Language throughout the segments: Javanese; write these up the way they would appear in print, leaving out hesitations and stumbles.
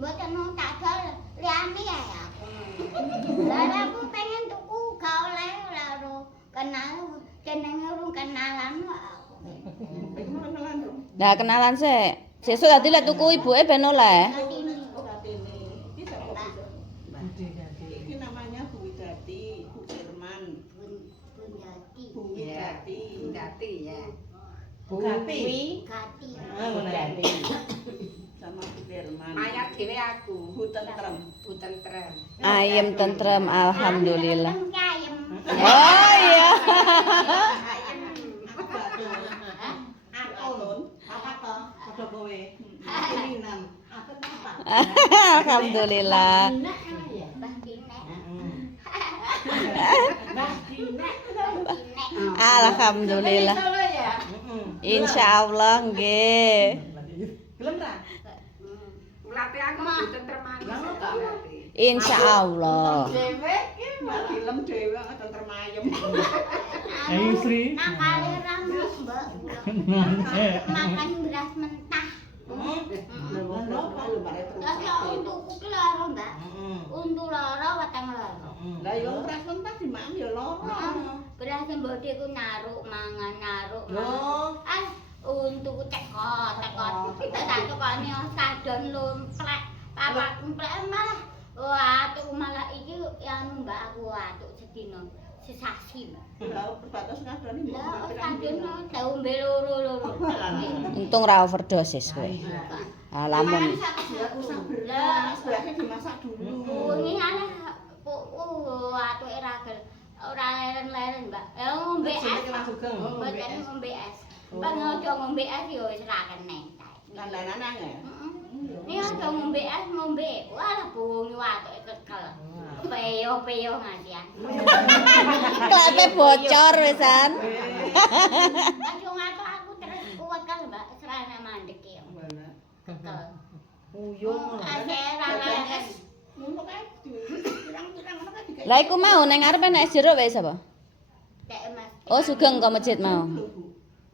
Mboten tak dol liyane ya aku. Lah aku pengen tuku gak oleh ora kenal jenenge urung kenalan aku. Nah, kenalan sik. Sesuk dadi lek tuku ibuke ben oleh. Ini namanya Bu Widati, Bu Jerman. Bu Widati. Widati ya. Gati. Gati. Widati. Sama Bu Jerman. Mayat dhewe aku. Bu Tentrem. Bu tentrem. Ayem tentrem alhamdulillah. Ayem. Oh iya. Atun. Apa to? Padha kowe. Kirinan. Aku apa? Alhamdulillah. Mbah Dinek. Alhamdulillah. Insyaallah nggih. Gelem ra? Ulate aku bu tentrem manis kok berarti. Insyaallah. Dhewe ki Mbak film dhewe tentrem ayem. Ayo Sri. Nakale rambut, Mbak. Makan beras mentah. Lah kok untukku ki lara, Mbak. Untu lara weteng lara. Lah yo beras mentah dimakan yo lara. Beras mbode ku naruk mangan naruk. Loh. Untukku teko. Tak tukane sadon lumplek. Papat umplek malah. Wah, tuh malah iki anu Mbak aku atuk sedina sesasi, Mbak. Lah perbatas kadone mbok. Lah sadon ombe loro. Untung ra overdosis kowe. Ah lamun Usah beras, berasnya dimasak dulu. Ini anak atuke ora leren-leren, Mbak. Ngombe es. Mboten ngombe es. Bang ojo ngombe es yo wis ra keneh. Landanan ya. Ini ojo ngombe es, ngombe. Walah bungi watuke kekel. Peyo ngantian. klepe bocor wisan. Langsung aku terus kuat kan, Mbak. Serana mandek ya. Kekel. Uyung. Leren. Ngono kae pirang-pirang ngono kae digawe. Lah iku mau ning ngarepe nek jeruk wis apa? Tek Mas. Oh sugeng ke masjid mau.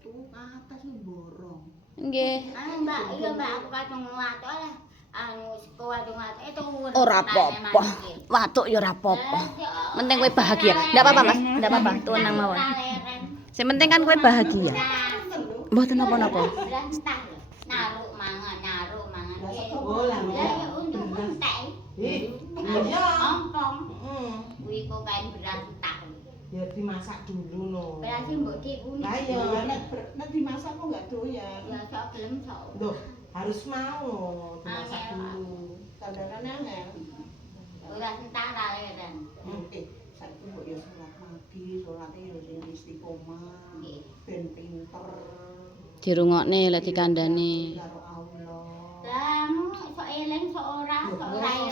Tuh atas mborong. Nggih. Anu Mbak, iya Mbak aku kadung watuk lah. Anu kuwatung watuk itu Ora apa-apa. Watuk ya ora apa-apa. Penting kowe bahagia. Ndak apa-apa, Mas. Ndak apa-apa. Tuwon nang mawon. Sing penting kan kowe bahagia. Mboten napa-napa. Naruk mangan. Oh lah. Lah untuk entek. Iya. Ompong. Kuwi kok kain beras tak. Ya dimasak dulu no. Beras mbok dikuni. Lah iya nek dimasak kok enggak doyan. Ya sok gelem sok. Loh, harus mau dimasak dulu. Tandane angel. Beras entar leren. Saiki mbok ya salat pagi, salate ya sing istiqomah. Nggih. Ben pinter. Dirungokne lek dikandani. Karo Allah. Lah sok eling sok ora eling.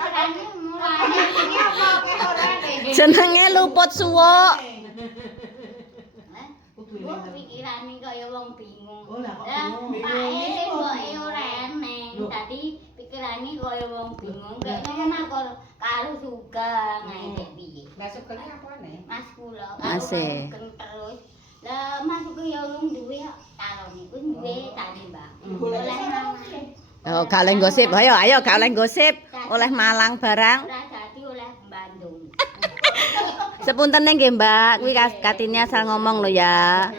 Orane mulane iki apa orane. Jenenge luput suwuk. Kok pikirane kaya wong bingung. Oh lah kok Lah bingung. pake mboke ora eneng. Dadi pikirane kaya wong bingung. Kayaknya makor karo sugeng ae piye. Masuk kene apane? Mas kula Asih. sugeng terus. Lah Mas kok ya wong duwe karo niku duwe tadi, Mbak. Boleh Oleh mangan. Oh, gak oleh gosip. Ayo gak oleh gosip. Oleh Malang barang. Ora dadi oleh Bandung. Sepuntene nggih, Mbak. Kuwi katine asal ngomong lho ya.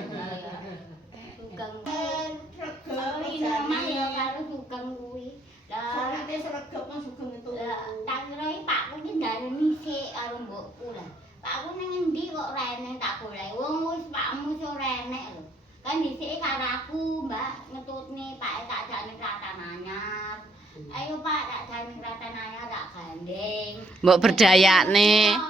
Sugeng. Ini omah ya karo sugeng kuwi. Lah Salate sregep Mas Sugeng itu. lah tak kira pakku ki ndarani sik karo mbokku lah. Pakku ning endi kok rene tak golek. Wong wis pakmu iso renek lho. Kan dhisike karo aku, Mbak, ngetutne Pak tak jane Kratan Anyar. Ayo Pak tak jane Kratan Anyar tak gandeng. Mbok berdayakne.